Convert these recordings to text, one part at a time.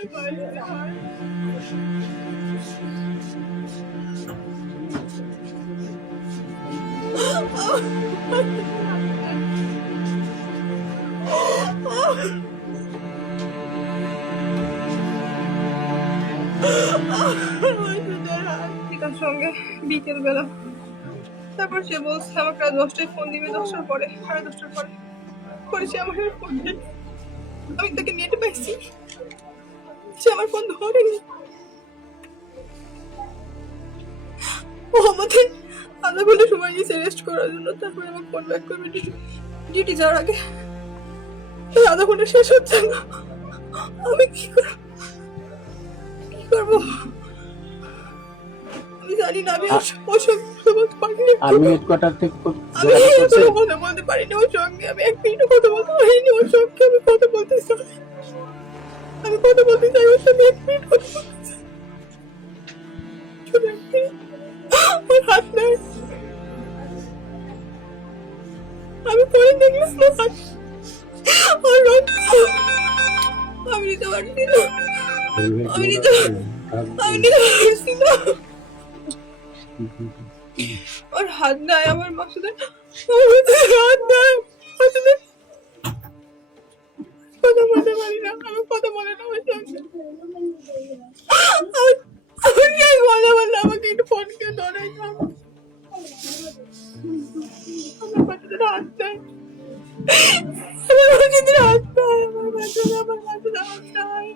পিতার সঙ্গে বিকেল বেলা, তারপর সে বলছে আমাকে রাত 10টায় ফোন দিবে, 10টার পরে, 10:30টার পরে। পরে সে আমার ফোন দেয়, আমি তাকে নেটে পাইছি, সে আমার ফোন ধরেনি। ও আমাদের আধা ঘন্টা সময় নিয়েছে রেস্ট করার জন্য, তারপরে আমার ফোন ব্যাক করবে ডিউটি যাওয়ার আগে। এই আধা ঘন্টা শেষ হচ্ছে না, আমি কি করবো আমি জানি না। আমি ওর সঙ্গে কথা বলতে পারিনি, আর্মি হেডকোয়ার্টার থেকে কথা বলতে পারিনি ওর সঙ্গে, আমি এক মিনিটও কথা বলতে পারিনি ওর সঙ্গে। আমি কথা বলতে চাই, আমি কথা বলতে চাই ওর সঙ্গে, এক মিনিট কথা বলতে চাই। ওর হাত নেই, আমি পরে দেখলাম ওর হাত, ওর রক্ত, আমি নিতে পারছি না, আমি নিতে পারছি না। ওর হাত নাই আমার মাসুদের, হাত নাই মাসুদের, কথা বলতে পারি না, আমি কথা বলে না আমার সঙ্গে। কথা বললে আমাকে একটু ফোন করে ধরাই, আমার মাসুদের হাত নাই, আমার মাসুদের হাত নাই, আমার মাসুদের হাত নাই।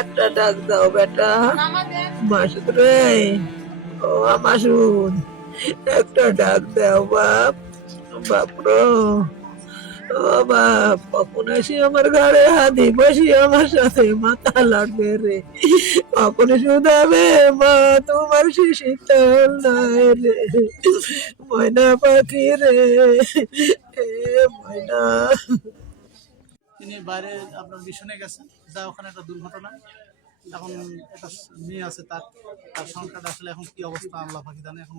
একটা ডাক দাও বেটা, মাসুদ রে, ও মাসুদ, একটা ডাক দাও বাপ, বাপরো, ও বাপ, কখন আসি আমার ঘরে হাতি বসি আমার সাথে মাথা লাগবে রে, কখন শুধাবে মা তোমার শীতল নাই রে, ময়না পাখি রে, ময়না। তিনি বাইরে আপনার মিশনে গেছেন, যা ওখানে একটা দুর্ঘটনা, এখন একটা মেয়ে আছে, তার সংখ্যাটা আসলে এখন কি অবস্থা আল্লাহ পাকি জানে। এখন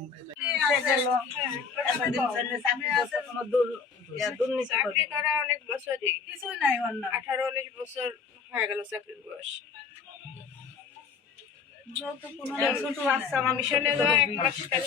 চাকরি করা অনেক বছরই, কিছু নাই, 18-19 বছর হয়ে গেল চাকরির বয়স। মিশনে যাওয়া 1 মাস কাজ।